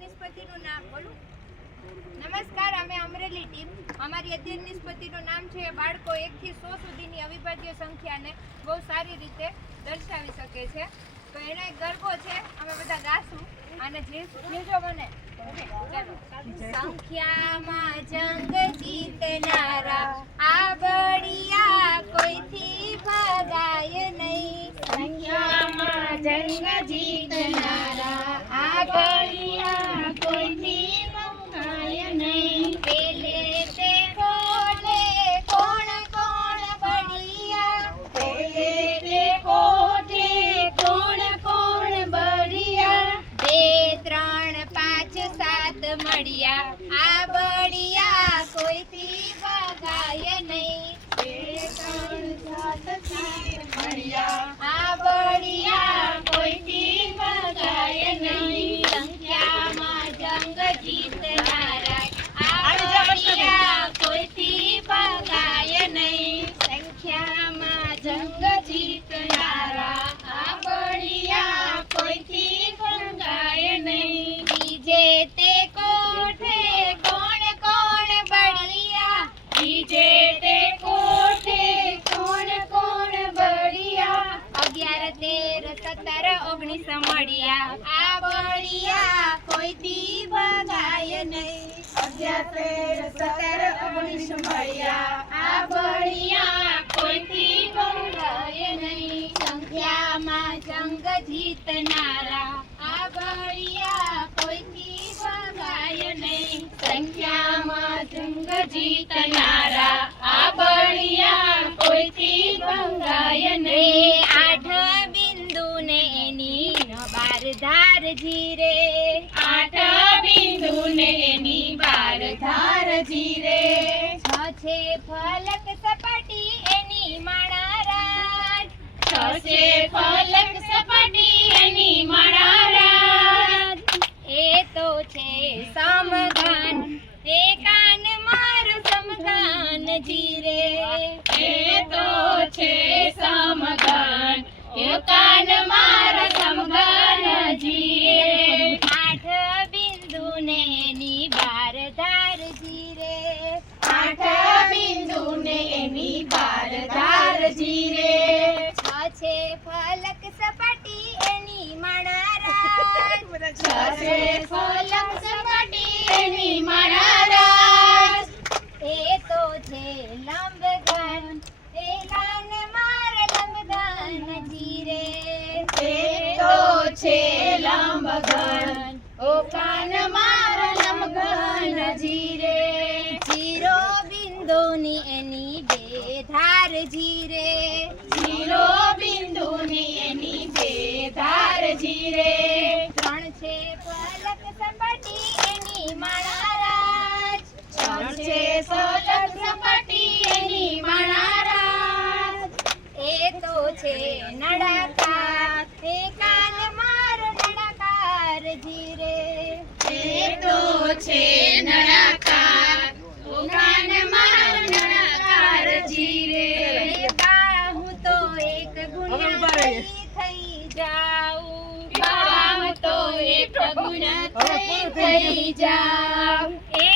નિષ્પત્તિનું નામ બોલું. નમસ્કાર, અમે અમરેલી ટીમ. અમારી અધ્યયન નિષ્પત્તિનું નામ છે બાળકો 1 થી 100 સુધીની અવિભાજ્ય સંખ્યાને બહુ સારી રીતે દર્શાવી શકે છે. તો એનો એક ગરબો છે, અમે બધા ગાશું અને જે જો બને સંખ્યામાં જંગ જીતનારા આ બળિયા કોઈથી ભગાય નહીં. સંખ્યામાં જંગ જીતનારા આ બળિયા કોઈથી ભગાય નહીં. પેલે તે કોને કોણ કોણ બળિયા, પેલે તે કોને કોણ કોણ બળિયા, 2 3 5 7 મળ્યા આ બળિયા કોઈથી ભગાય નહીં. 2 3 7 મળ્યા આ બળિયા કોઈથી ભગાય નહીં. સંખ્યામાં જંગ જીતનારા આ બળિયા કોઈથી ભગાય નહીં. સંખ્યામાં જંગ જીતનારા આ બળિયા કોઈથી ભગાય નહીં. બીજે તે કોઠે કોણ કોણ બળિયા, બીજે તે કોઠે કોણ કોણ બળિયા, 11 13 17 19 મળ્યા આ બળિયા કોઈથી ભગાય નહીં. 11 13 17 19 મળ્યા આ બળિયા કોઈથી ભગાય નહીં. સંખ્યામાં જંગ જીતનારા આ બળિયા કોઈથી ભગાય નહીં. સંખ્યામાં જંગ જીતનારા આ બળિયા કોઈથી ભગાય નહીં. 8 બિંદુ ને એની 12 ધાર જીરે, 8 બિંદુ ને એની 12 ધાર જીરે, 6 છે ફલક સપાટી એની માણારાજ, 6 છે ફલક સપાટી એની માણારાજ. એ તો છે સમગાન એ કાન મારો સમગાન જીરે, એ તો છે સમગાન એ કાન મારો સમગાન જીરે. 8 બિંદુ ને એની 12 ધાર જીરે, 8 બિંદુ ને એની 12 ધાર જીરે, 6 છે ફલક સપાટી એની માણારાજ, 6 છે ફલક સપાટી એની માણારાજ. એ તો છે લંબગાન એ કાન માર લંબગાન જીરે, એ તો છે લંબગાન ઓ કાન માર લંબગાન જીરે. 0 બિંદુ ની એની 2 ધાર જીરે, 0 બિંદુ ની એની 2 ધાર જીરે, 3 છે ફલક સપાટી એની માણારાજ, 3 છે ફલક સપાટી એની માણારાજ. એ તો છે નળાકાર એ કાન માર નળાકાર જીરે, એ તો છે નળાકાર ઓ કાન માર નળાકાર જીરે. હું તો એક ગુણ્યા થઈ જાઉં, હું તો એક ગુણ થઈ જાઉં. એ